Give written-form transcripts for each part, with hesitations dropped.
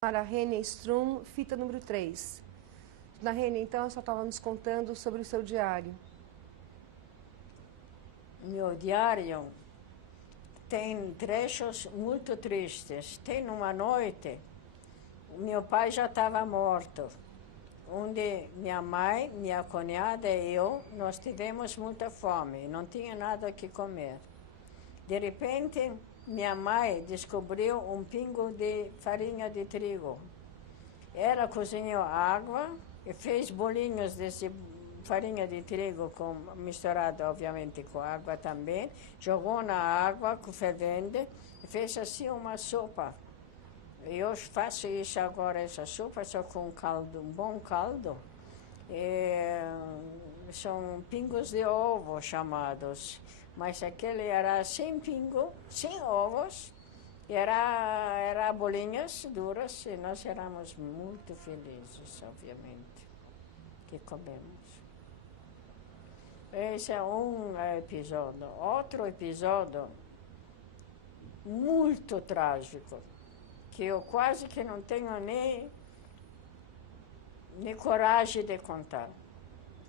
Para Renia Strum, fita número 3. Na Renia, então, a senhora estava nos contando sobre o seu diário. Meu diário tem trechos muito tristes. Tem uma noite, meu pai já estava morto, onde minha mãe, minha cunhada e eu, nós tivemos muita fome, não tinha nada que comer. De repente, minha mãe descobriu um pingo de farinha de trigo. Ela cozinhou água e fez bolinhos desse farinha de trigo misturado, obviamente, com água também. Jogou na água fervente e fez assim uma sopa. Eu faço isso agora, essa sopa, só com caldo, um bom caldo. São pingos de ovo chamados, mas aquele era sem pingo, sem ovos, era bolinhas duras e nós éramos muito felizes, obviamente, que comemos. Esse é um episódio. Outro episódio muito trágico, que eu quase que não tenho nem coragem de contar.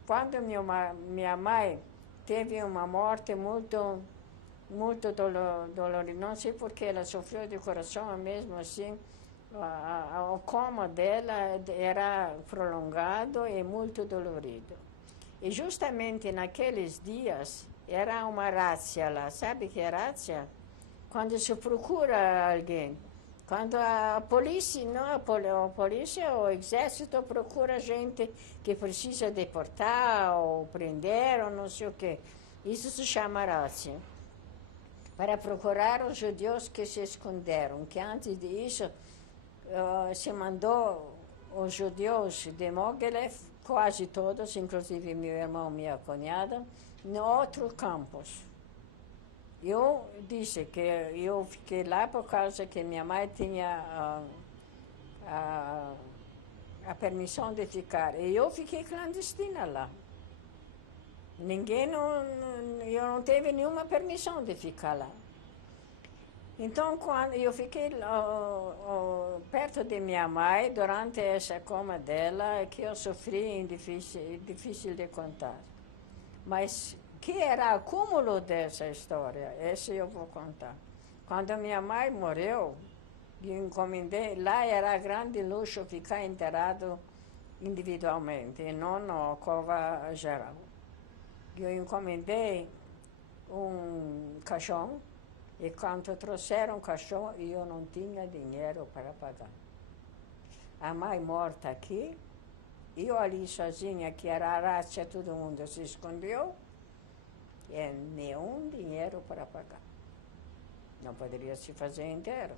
Quando minha mãe teve uma morte muito dolorosa, não sei porque ela sofreu de coração, mesmo assim, o coma dela era prolongado e muito dolorido. E justamente naqueles dias, era uma razzia lá, sabe que é razzia? Quando se procura alguém. Quando a polícia, não a polícia, o exército procura gente que precisa deportar ou prender ou não sei o quê. Isso se chama razzia. Para procurar os judeus que se esconderam, que antes disso se mandou os judeus de Mogilev, quase todos, inclusive meu irmão e minha cunhada, em outros campos. Eu disse que eu fiquei lá por causa que minha mãe tinha a permissão de ficar. E eu fiquei clandestina lá. Eu não teve nenhuma permissão de ficar lá. Então, quando eu fiquei perto de minha mãe, durante essa coma dela, que eu sofri, difícil de contar. Mas que era acúmulo dessa história, esse eu vou contar. Quando minha mãe morreu, eu encomendei, lá era grande luxo ficar enterrado individualmente, e não na cova geral. Eu encomendei um caixão, e quando trouxeram o caixão, eu não tinha dinheiro para pagar. A mãe morta aqui, eu ali sozinha, que era a raça, todo mundo se escondeu, e nenhum dinheiro para pagar. Não poderia se fazer inteiro.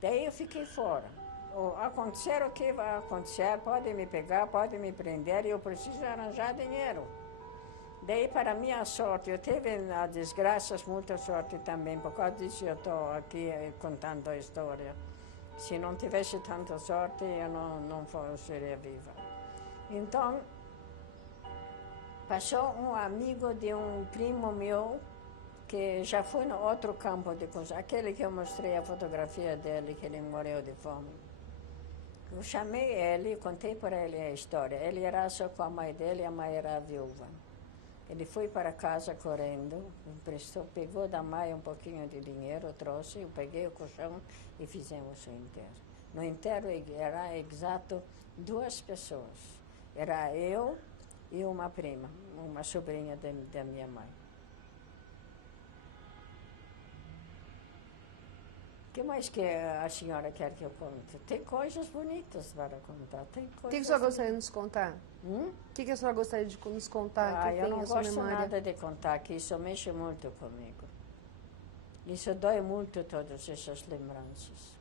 Daí eu fiquei fora. Acontecer o que vai acontecer, pode me pegar, pode me prender, e eu preciso arranjar dinheiro. Daí, para minha sorte, eu tive na desgraças muita sorte também, por causa disso eu estou aqui contando a história. Se não tivesse tanta sorte, eu não seria viva. Então, passou um amigo de um primo meu, que já foi no outro campo de coisa, aquele que eu mostrei a fotografia dele, que ele morreu de fome. Eu chamei ele, contei para ele a história. Ele era só com a mãe dele, a mãe era viúva. Ele foi para casa correndo, emprestou, pegou da mãe um pouquinho de dinheiro, trouxe, eu peguei o colchão e fizemos o enterro. No enterro era exato 2 pessoas. Era eu e uma prima, uma sobrinha da minha mãe. O que mais que a senhora quer que eu conte? Tem coisas bonitas para contar. O que a senhora gostaria de nos contar? O que a senhora gostaria de nos contar? Que eu não tem a sua gosto memória? nada de contar, que isso mexe muito comigo. Isso dói muito, todas essas lembranças.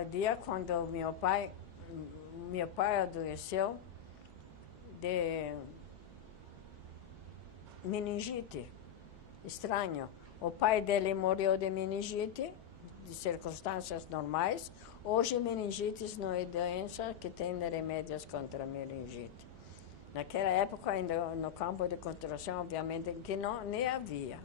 O dia quando meu pai adoeceu de meningite, estranho. O pai dele morreu de meningite, de circunstâncias normais. Hoje, meningite não é doença que tem remédios contra a meningite. Naquela época, ainda no campo de construção, obviamente, que nem havia.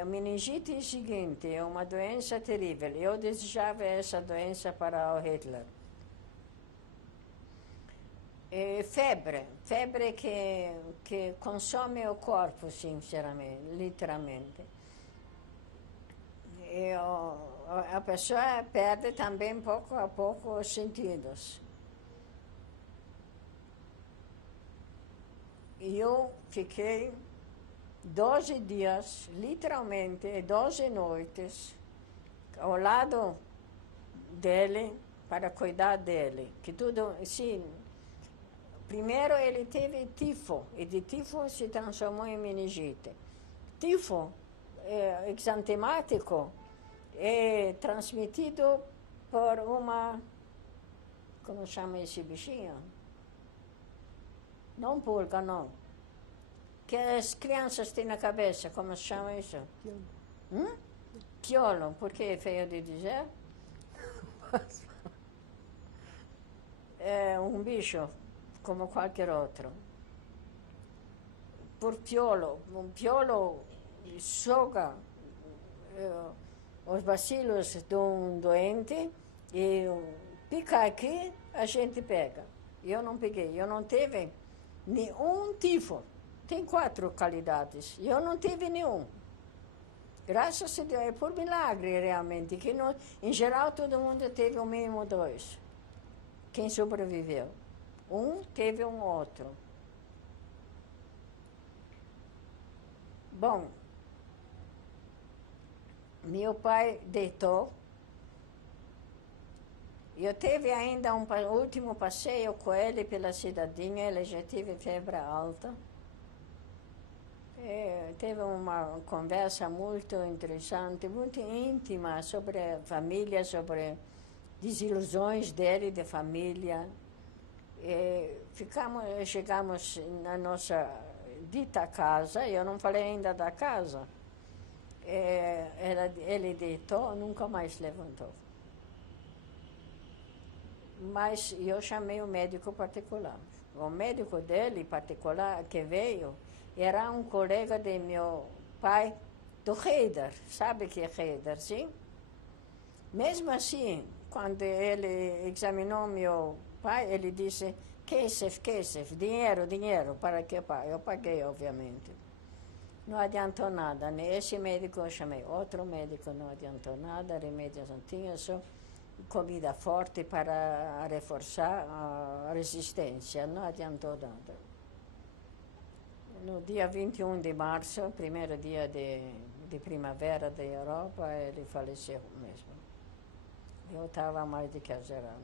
A meningite é o seguinte, é uma doença terrível. Eu desejava essa doença para o Hitler. Febre que consome o corpo, sinceramente, literalmente. A pessoa perde também pouco a pouco os sentidos. E eu fiquei 12 dias, literalmente, 12 noites, ao lado dele, para cuidar dele. Que tudo, sim. Primeiro ele teve tifo, e de tifo se transformou em meningite. Tifo exantemático é transmitido por uma, como chama esse bichinho? Não pulga, não. Que as crianças têm na cabeça, como se chama isso? Piolo. Piolo, porque é feio de dizer? É um bicho, como qualquer outro. Por piolo. Um piolo suga os bacilos de um doente e pica aqui, a gente pega. Eu não peguei, eu não tive nenhum tifo. Tem 4 qualidades. Eu não tive nenhum. Graças a Deus, é por milagre realmente, que não, em geral todo mundo teve o mínimo 2. Quem sobreviveu. Um teve um outro. Bom, meu pai deitou. Eu tive ainda um último passeio com ele pela cidadinha, ele já teve febre alta. Teve uma conversa muito interessante, muito íntima sobre a família, sobre desilusões dele de família. Chegamos na nossa dita casa, eu não falei ainda da casa. Ele deitou, nunca mais levantou. Mas eu chamei o médico particular. O médico dele particular que veio era um colega de meu pai, do Heider. Sabe que é Heider, sim? Mesmo assim, quando ele examinou meu pai, ele disse, Kesef, dinheiro, para que eu pague? Eu paguei, obviamente. Não adiantou nada. Esse médico eu chamei outro médico, não adiantou nada, remédios não tinha, só comida forte para reforçar a resistência, não adiantou nada. No dia 21 de março, primeiro dia de primavera da Europa, ele faleceu mesmo. Eu estava mais do que azerada.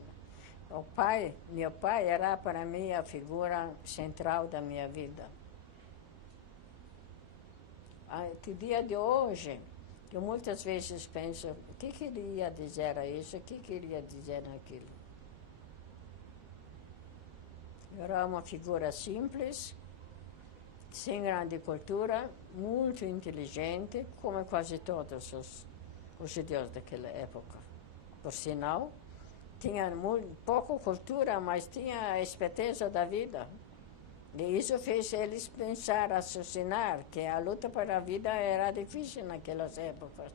Meu pai era para mim a figura central da minha vida. Até o dia de hoje, eu muitas vezes penso, o que queria dizer a isso, o que queria dizer naquilo. Era uma figura simples, sem grande cultura, muito inteligente, como quase todos os judeus daquela época. Por sinal, tinha pouca cultura, mas tinha a esperteza da vida. E isso fez eles pensar, raciocinar, que a luta para a vida era difícil naquelas épocas.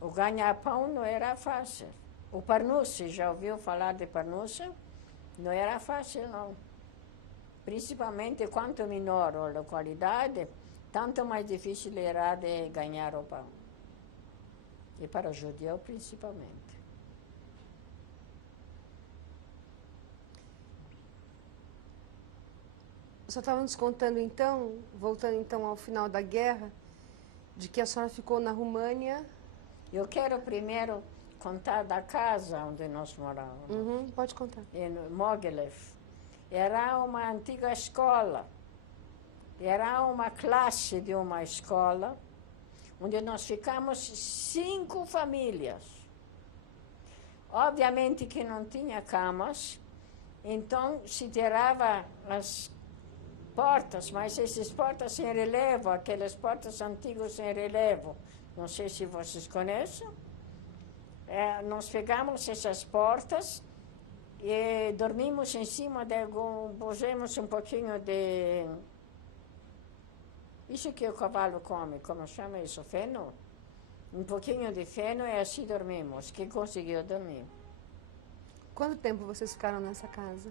O ganha-pão não era fácil. O Parnusse, já ouviu falar de Parnusse? Não era fácil, não. Principalmente, quanto menor a localidade, tanto mais difícil era de ganhar o pão. E para o judeu, principalmente. Você estava nos contando, então, voltando então ao final da guerra, de que a senhora ficou na România. Eu quero primeiro contar da casa onde nós morávamos. Pode contar. Em Mogilev. Era uma antiga escola. Era uma classe de uma escola, onde nós ficamos 5 famílias. Obviamente que não tinha camas, então se tirava as portas, mas essas portas sem relevo, aquelas portas antigas sem relevo, não sei se vocês conhecem. Nós pegamos essas portas e dormimos em cima de pusemos um pouquinho Isso que o cavalo come, como chama isso? Feno? Um pouquinho de feno e assim dormimos. Quem conseguiu dormir? Quanto tempo vocês ficaram nessa casa?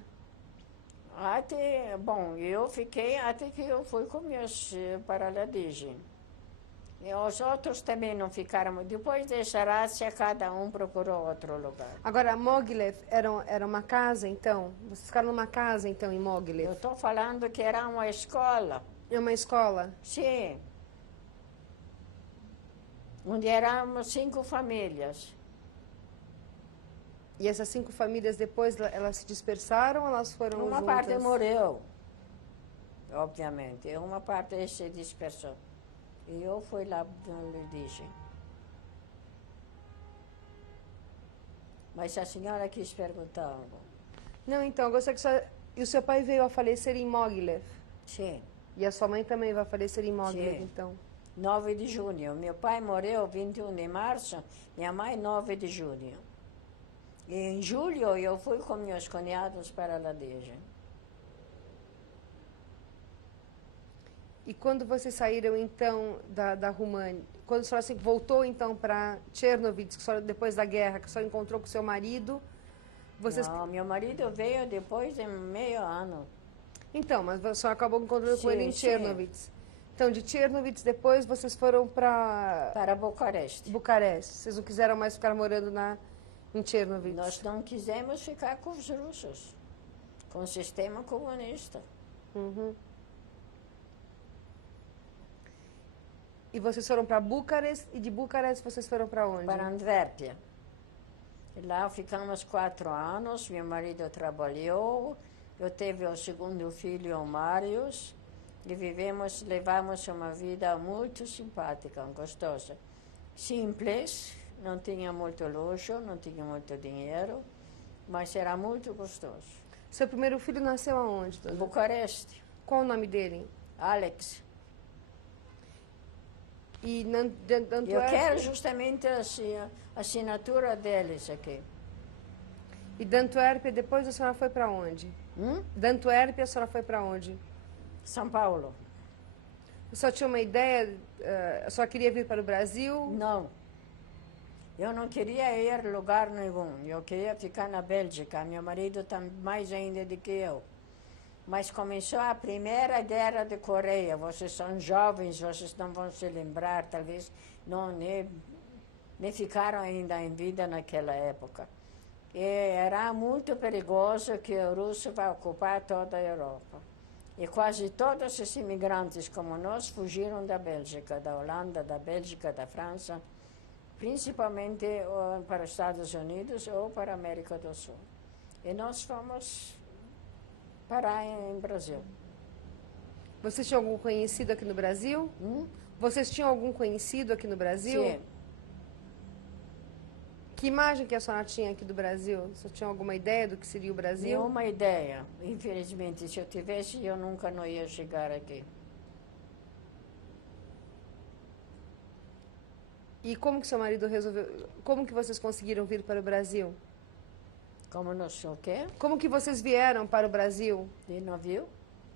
Bom, eu fiquei até que eu fui com meus para Ladije. E os outros também não ficaram. Depois de Sarácia, cada um procurou outro lugar. Agora, Mogilev era uma casa, então? Vocês ficaram numa casa, então, em Eu Mogilev? estou falando que era uma escola. É uma escola? Sim. Onde éramos 5 famílias. E essas 5 famílias, depois, elas se dispersaram ou elas foram Uma juntas? parte morreu, obviamente. E uma parte se dispersou. E eu fui lá onde disse. Mas a senhora quis perguntar algo. Não, então, eu gostaria que E o seu pai veio a falecer em Mogilev? Sim. E a sua mãe também vai falecer em Mogilev, Sim. então? 9 de junho. Meu pai morreu 21 de março, minha mãe 9 de junho. E em julho eu fui com meus cunhados para Ladeja. E quando vocês saíram, então, da România, quando a senhora voltou, então, para Chernobyl, depois da guerra, que a senhora encontrou com seu marido, vocês... Não, meu marido veio depois de meio ano. Então, mas a senhora acabou encontrando com ele em Sim. Chernobyl. Então, de Chernobyl, depois vocês foram Para Bucareste. Bucareste. Vocês não quiseram mais ficar morando em Chernobyl. Nós não quisemos ficar com os russos, com o sistema comunista. Uhum. E vocês foram para Bucareste, e de Bucareste vocês foram para onde? Para Antuérpia. E lá ficamos 4 anos, meu marido trabalhou, eu tive o segundo filho, o Marius, e levamos uma vida muito simpática, gostosa. Simples, não tinha muito luxo, não tinha muito dinheiro, mas era muito gostoso. Seu primeiro filho nasceu aonde, dona? Bucareste. Qual o nome dele? Alex. E Eu quero justamente a assinatura deles aqui. E da Antuérpia, depois a senhora foi para onde? Da Antuérpia, a senhora foi para onde? São Paulo. A senhora tinha uma ideia? A senhora queria vir para o Brasil? Não. Eu não queria ir a lugar nenhum. Eu queria ficar na Bélgica. Meu marido está mais ainda do que eu. Mas começou a Primeira Guerra de Coreia. Vocês são jovens, vocês não vão se lembrar, talvez não nem ficaram ainda em vida naquela época. E era muito perigoso que o russo vai ocupar toda a Europa. E quase todos os imigrantes como nós fugiram da Bélgica, da Holanda, da Bélgica, da França, principalmente para os Estados Unidos ou para a América do Sul. E nós fomos parar em Brasil. Vocês tinham algum conhecido aqui no Brasil? Vocês tinham algum conhecido aqui no Brasil? Sim. Que imagem que a senhora tinha aqui do Brasil? Você tinha alguma ideia do que seria o Brasil? Nenhuma ideia. Infelizmente, se eu tivesse, eu nunca não ia chegar aqui. E como que seu marido resolveu... Como que vocês conseguiram vir para o Brasil? Como não sei o quê? Como que vocês vieram para o Brasil? De navio?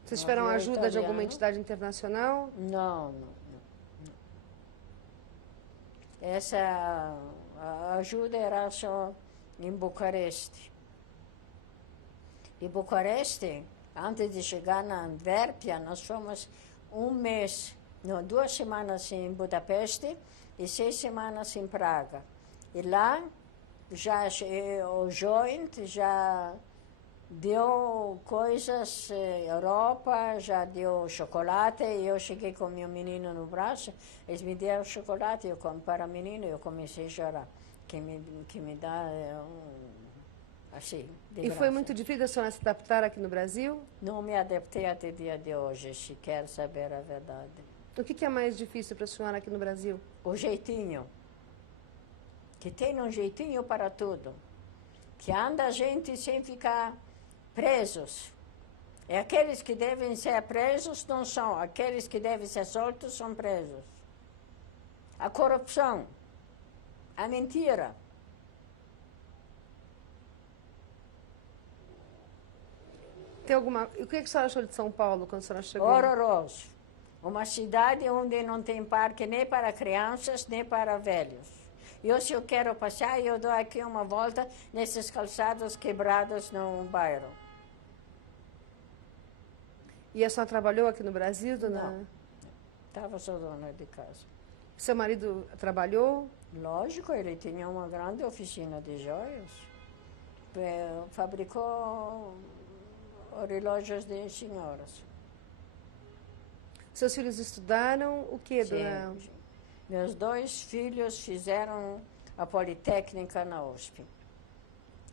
Vocês tiveram Navio ajuda de alguma italiano? entidade internacional? Não. Essa a ajuda era só em Bucareste. Em Bucareste, antes de chegar na Antuérpia, nós fomos um mês, não, 2 semanas em Budapeste e 6 semanas em Praga. E lá, já o Joint já deu coisas, Europa, já deu chocolate, e eu cheguei com meu menino no braço, eles me deram chocolate, para o menino, eu comecei a chorar, que me dá assim, de E graça. foi muito difícil a senhora se adaptar aqui no Brasil? Não me adaptei até o dia de hoje, se quer saber a verdade. O que é mais difícil para a senhora aqui no Brasil? O jeitinho, que tem um jeitinho para tudo, que anda a gente sem ficar presos. E aqueles que devem ser presos não são, aqueles que devem ser soltos são presos. A corrupção, a mentira. Tem alguma... E o que a senhora achou de São Paulo quando a senhora chegou? Horroroso. Uma cidade onde não tem parque nem para crianças, nem para velhos. Se eu quero passear, eu dou aqui uma volta nesses calçados quebrados no bairro. E a senhora trabalhou aqui no Brasil, dona? Não. Estava só dona de casa. Seu marido trabalhou? Lógico, ele tinha uma grande oficina de joias. Fabricou relógios de senhoras. Seus filhos estudaram o quê, dona? Sim. Meus 2 filhos fizeram a Politécnica na USP.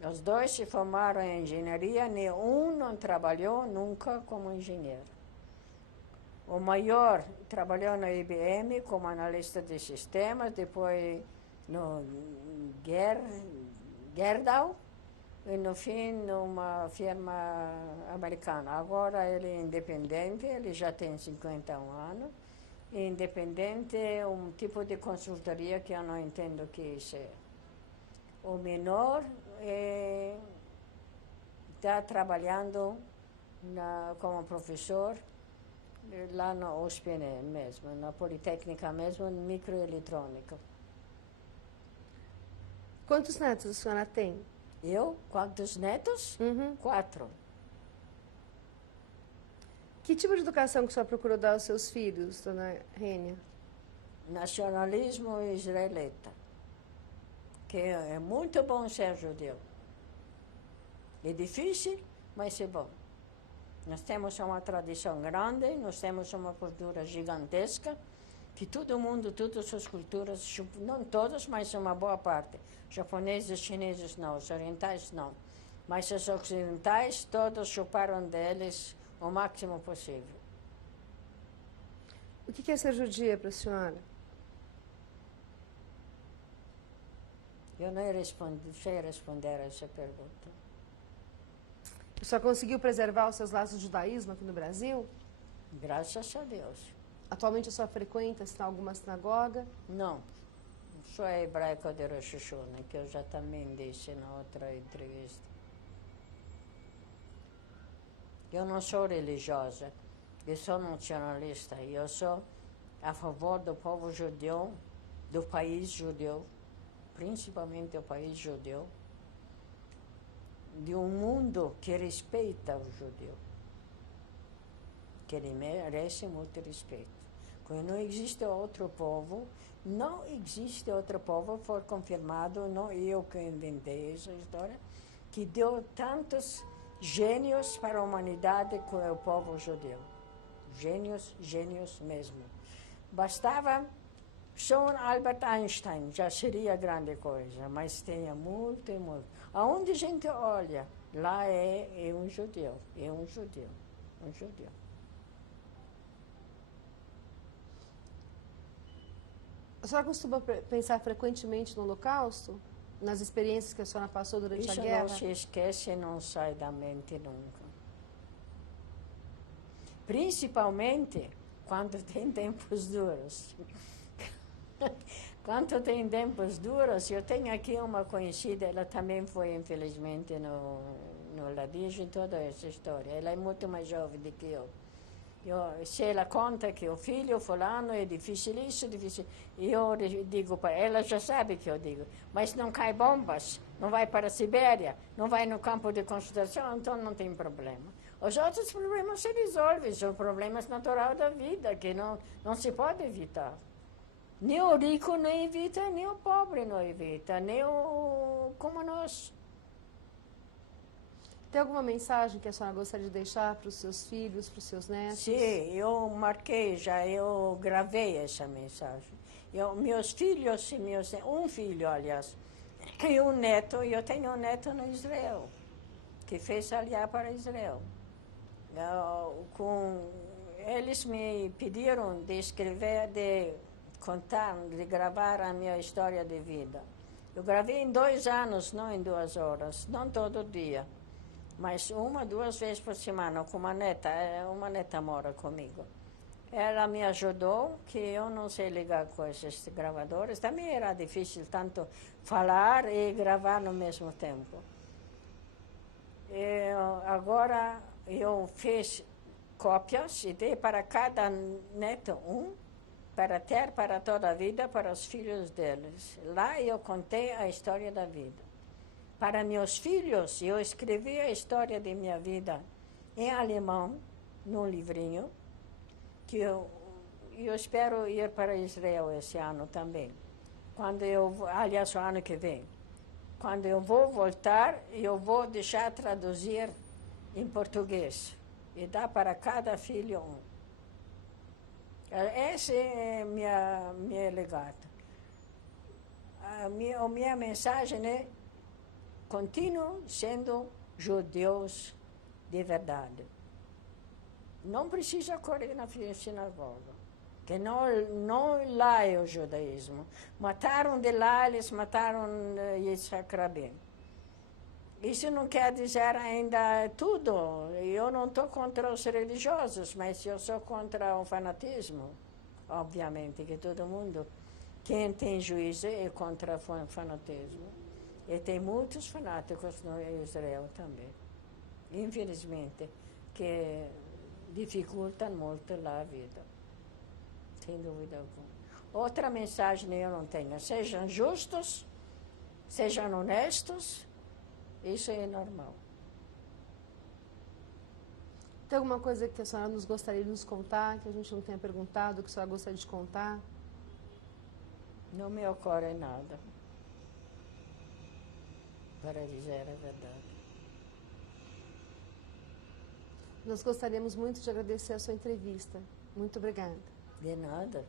Os 2 se formaram em engenharia, nenhum não trabalhou nunca como engenheiro. O maior trabalhou na IBM como analista de sistemas, depois no Gerdau e no fim numa firma americana. Agora ele é independente, ele já tem 51 anos. Independente é um tipo de consultoria que eu não entendo o que isso é. O menor está trabalhando como professor lá na USP mesmo, na Politécnica mesmo, em microeletrônica. Quantos netos a senhora tem? Eu? Quantos netos? 4. Que tipo de educação que a senhora procurou dar aos seus filhos, dona Rênia? Nacionalismo israelita, que é muito bom ser judeu. É difícil, mas é bom. Nós temos uma tradição grande, nós temos uma cultura gigantesca, que todo mundo, todas as culturas, não todas, mas uma boa parte, japoneses, chineses não, os orientais não, mas os ocidentais todos chuparam deles o máximo possível. O que é ser judia para a senhora? Eu não sei responder a essa pergunta. A senhora conseguiu preservar os seus laços de judaísmo aqui no Brasil? Graças a Deus. Atualmente a senhora frequenta alguma sinagoga? Não. Sou hebraica de Rosh Hashanah, que eu já também disse na outra entrevista. Eu não sou religiosa, eu sou nacionalista, eu sou a favor do povo judeu, do país judeu, principalmente o país judeu, de um mundo que respeita o judeu, que ele merece muito respeito. Quando não existe outro povo, não existe outro povo, foi confirmado, não eu que inventei essa história, que deu tantos gênios para a humanidade com o povo judeu. Gênios, gênios mesmo. Bastava só Albert Einstein, já seria grande coisa, mas tinha muito e muito. Aonde a gente olha, lá é um judeu, é um judeu, um judeu. A senhora costuma pensar frequentemente no Holocausto? Nas experiências que a senhora passou durante a guerra? Isso não se esquece e não sai da mente nunca. Principalmente quando tem tempos duros. Quando tem tempos duros, eu tenho aqui uma conhecida, ela também foi, infelizmente, no Ladija e toda essa história. Ela é muito mais jovem do que eu. Se ela conta que o filho fulano é difícil isso, difícil, eu digo para ela, já sabe que eu digo, mas não cai bombas, não vai para a Sibéria, não vai no campo de concentração, então não tem problema. Os outros problemas se resolvem, são problemas naturais da vida, que não se pode evitar. Nem o rico não evita, nem o pobre não evita, nem o como nós. Tem alguma mensagem que a senhora gostaria de deixar para os seus filhos, para os seus netos? Sim, eu marquei já, eu gravei essa mensagem. Meus filhos, um filho, aliás, e um neto, eu tenho um neto no Israel, que fez aliar para Israel. Eles me pediram de escrever, de contar, de gravar a minha história de vida. Eu gravei em 2 anos, não em 2 horas, não todo dia. Mas 1, 2 vezes por semana com uma neta mora comigo. Ela me ajudou, que eu não sei ligar com esses gravadores. Também era difícil tanto falar e gravar no mesmo tempo. Agora eu fiz cópias e dei para cada neto um, para ter para toda a vida, para os filhos deles. Lá eu contei a história da vida. Para meus filhos, eu escrevi a história de minha vida em alemão, num livrinho, que eu espero ir para Israel esse ano também. Aliás, o ano que vem. Quando eu vou voltar, eu vou deixar traduzir em português e dar para cada filho um. Esse é minha legado. A minha mensagem é: continuem sendo judeus de verdade. Não precisa correr na sinagoga, que não lá é o judaísmo. Mataram de lá, eles mataram Yitzhak Rabin. Isso não quer dizer ainda tudo. Eu não estou contra os religiosos, mas eu sou contra o fanatismo. Obviamente que todo mundo, quem tem juízo, é contra o fanatismo. E tem muitos fanáticos no Israel também, infelizmente, que dificultam muito lá a vida, sem dúvida alguma. Outra mensagem eu não tenho: sejam justos, sejam honestos, isso é normal. Tem alguma coisa que a senhora nos gostaria de nos contar, que a gente não tenha perguntado, que a senhora gostaria de contar? Não me ocorre nada, para dizer a verdade. Nós gostaríamos muito de agradecer a sua entrevista. Muito obrigada. De nada.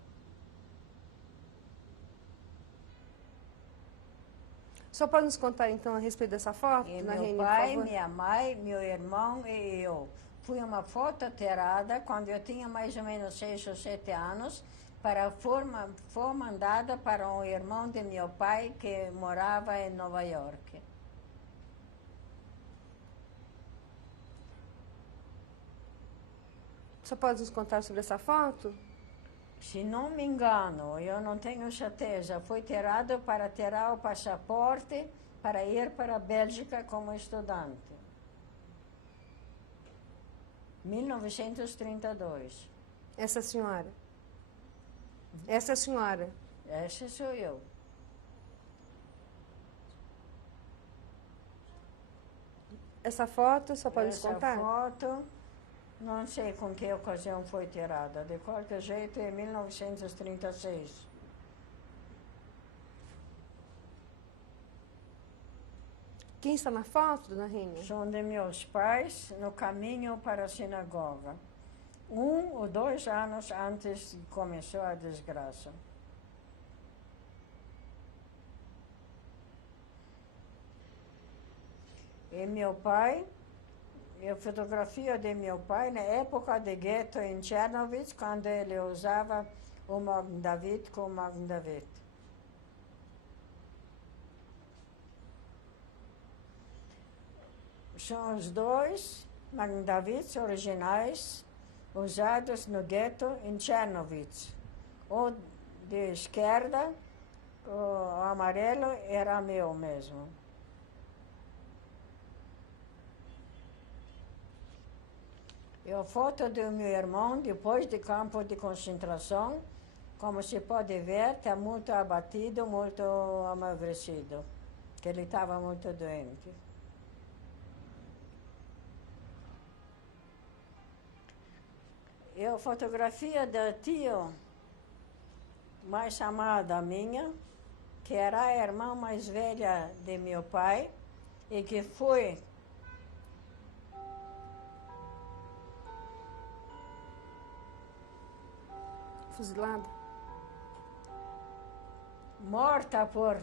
Só pode nos contar, então, a respeito dessa foto, Meu Reine, pai, minha mãe, meu irmão e eu. Foi uma foto tirada quando eu tinha mais ou menos 6 ou 7 anos, foi mandada para um irmão de meu pai que morava em Nova York. Só pode nos contar sobre essa foto? Se não me engano, eu não tenho certeza, foi tirado para tirar o passaporte para ir para a Bélgica como estudante. 1932. Essa senhora? Essa senhora? Essa sou eu. Essa foto, só pode nos Essa contar? foto, não sei com que ocasião foi tirada. De qualquer jeito, é 1936. Quem está na foto, dona Reine? São de meus pais no caminho para a sinagoga. 1 ou 2 anos antes de começar a desgraça. E meu pai, a fotografia de meu pai na época de gueto em Chernobyl, quando ele usava o Magen David com o Magen David. São os dois Magen Davids originais usados no gueto em Chernobyl. O de esquerda, o amarelo, era meu mesmo. E a foto do meu irmão depois do campo de concentração, como se pode ver, está muito abatido, muito amavrecido, que ele estava muito doente. E a fotografia da tia mais amada minha, que era a irmã mais velha de meu pai, e que foi fuzilada? Morta por...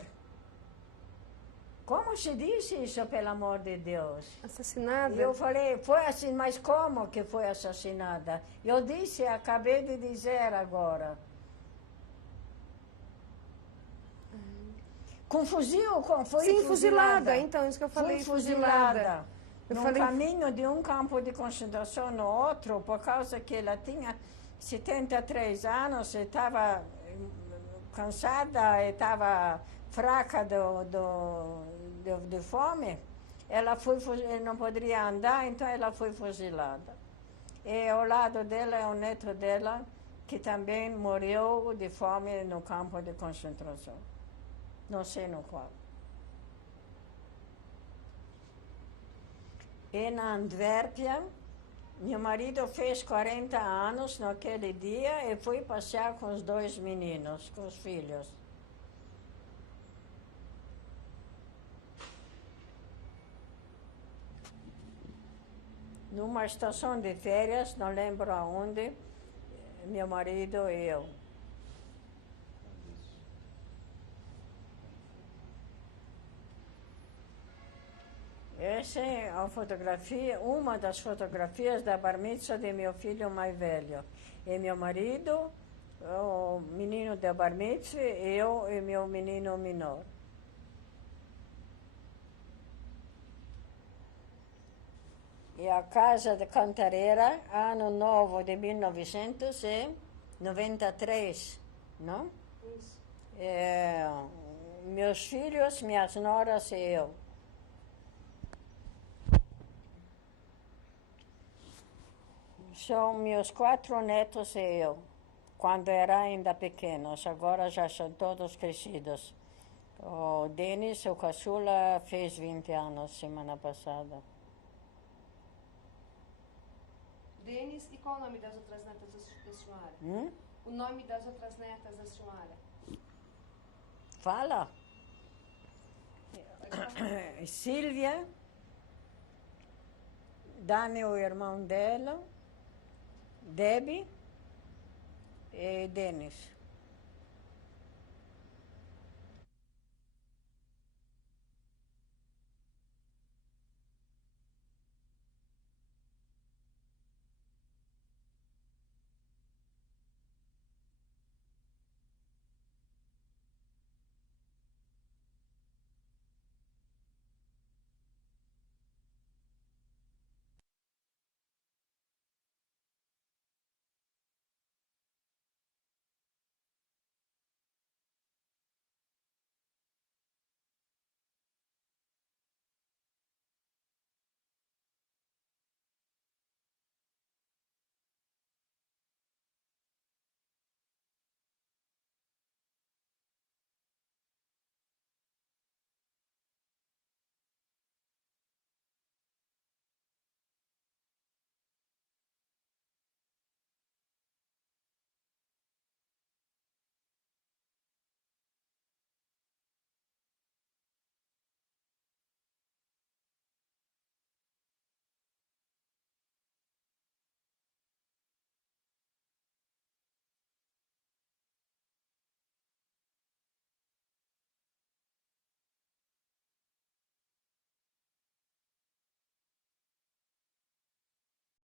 Como se diz isso, pelo amor de Deus? Assassinada? Eu falei, foi assim, mas como que foi assassinada? Eu disse, acabei de dizer agora. Com fuzil, foi Sim, fuzilada. Então, isso que eu falei, foi fuzilada. Eu No falei... caminho de um campo de concentração no outro, por causa que ela tinha 73 anos, e estava cansada, e estava fraca de fome, ela não poderia andar, então ela foi fuzilada. E ao lado dela é o neto dela, que também morreu de fome no campo de concentração. Não sei no qual. E na Antuérpia, meu marido fez 40 anos naquele dia e fui passear com os 2 meninos, com os filhos. Numa estação de férias, não lembro aonde, meu marido e eu. Essa é a fotografia, uma das fotografias da bar mitzvah de meu filho mais velho. E meu marido, o menino da bar mitzvah, eu e meu menino menor. E a casa de Cantareira, ano novo de 1993, não? Isso. Meus filhos, minhas noras e eu. São meus 4 netos e eu, quando eram ainda pequenos, agora já são todos crescidos. O Denis, o caçula, fez 20 anos semana passada. Denis, e qual o nome das outras netas da senhora? O nome das outras netas da senhora? Fala. Silvia, Dani, o irmão dela, Debbie e Denis.